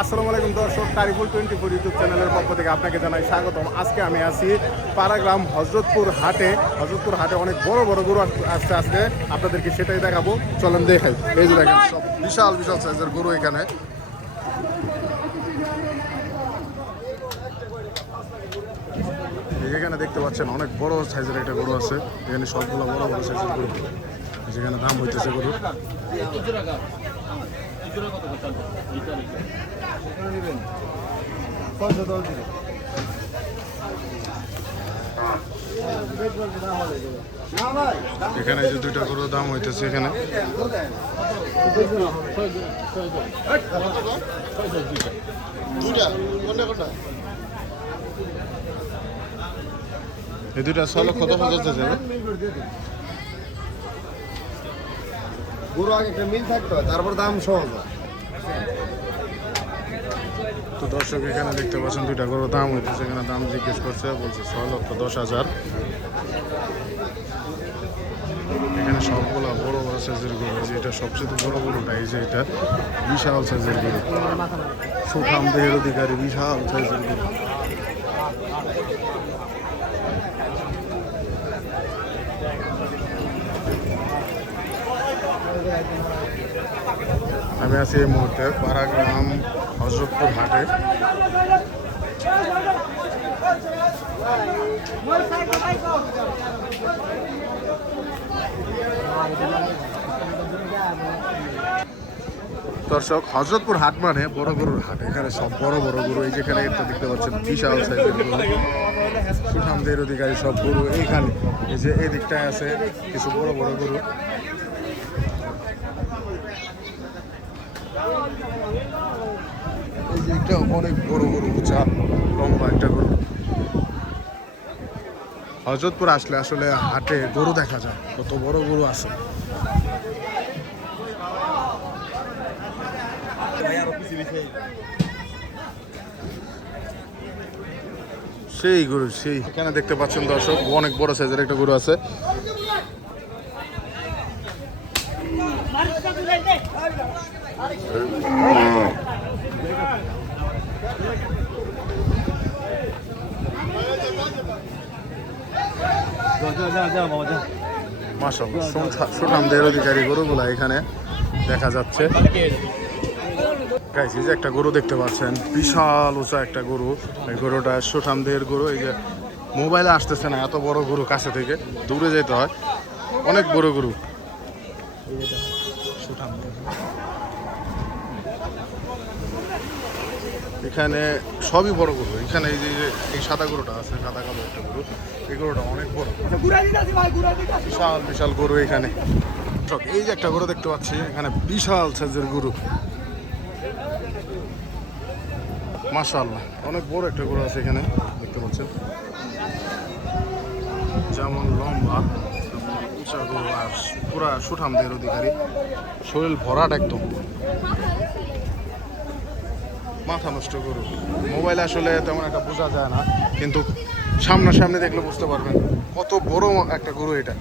আসসালামু আলাইকুম দর্শক, কারিফুল 24 ইউটিউব চ্যানেলের পক্ষ থেকে আপনাকে জানাই স্বাগতম। আজকে আমি আছি পাড়াগ্রাম হজরতপুর হাটে। অনেক বড় বড় গরু আসছে আজকে, আপনাদেরকে সেটাই দেখাবো। চলেন দেখাই। এই যে দেখেন, সব বিশাল বিশাল সাইজের গরু এখানে। এখানে দেখতে পাচ্ছেন অনেক বড় সাইজের একটা গরু আছে। এখানে সবগুলো বড় বড় সাইজের গরু, যেখানে দাম হইতেছে গরুর। এখানে যে দুইটা গরুর দাম হইতেছে এখানে। এই দুইটা 6 লক্ষ 10,000 যাবে। গরু আগে একটা মিল থাকতো, তারপর দাম সহজ। তো দর্শক এখানে দেখতে পাচ্ছেন দুইটা গরুর দাম হইতেছে। এখানে দাম জিজ্ঞেস করছে, বলছে 6,10,000। এখানে সবগুলা বড় বড় সাইজের গরু। যে এটা সবচেয়ে বড় গরুটা, এই যে এটা বিশাল সাইজের গরু, সুঠাম দেহের অধিকারী বিশাল সাইজের গরু। আমি আছি এই মুহূর্তে পাড়াগ্রাম হজরতপুর হাটে। দর্শক, হজরতপুর হাট মানে বড় গরুর হাট। এখানে সব বড় বড় গরু। এই যেখানে একটা দেখতে পাচ্ছেন বিশাল সাইজের গরু, সুঠামদের অধিকারী সব গরু এইখানে। এই যে এই দিকটায় আছে কিছু বড় বড় গরু। এই যে একটা অনেক বড় গরু, উঁচা লম্বা একটা গরু। হজরতপুর আসলে আসলে হাটে গরু দেখা যায়, কত বড় গরু আছে। সেই গরু সেই। এখানে দেখতে পাচ্ছেন দর্শক, অনেক বড় সাইজের একটা গরু আছে। মাশাআল্লাহ, সুঠামদের অধিকারী গরুগুলা এখানে দেখা যাচ্ছে। গাইস, এই যে একটা গরু দেখতে পাচ্ছেন, বিশাল উঁচা একটা গরু। এই গরুটা সুঠামদের গরু। এই যে মোবাইলে আসতেছে না, এত বড় গরু কাছে থেকে দূরে যেতে হয়। অনেক বড় গরু। এখানে সবই বড় গরু। এখানে এই যে এই সাদা গরুটা আছে, সাদা কালো একটা গরু, এই গরুটা অনেক বড়, বিশাল বিশাল গরু এখানে। এই যে একটা গরু দেখতে পাচ্ছি এখানে, বিশাল সাইজের গরু। মাশাআল্লাহ, অনেক বড় একটা গরু আছে এখানে দেখতে পাচ্ছেন। যেমন লম্বা উঁচা গরু, আর পুরা সুঠামদের অধিকারী, শরীর ভরাট একদম, মাথা নষ্ট গরু। মোবাইলে আসলে তেমন একটা বোঝা যায় না, কিন্তু সামনাসামনি দেখলে বুঝতে পারবেন কত বড় একটা গরু এটা।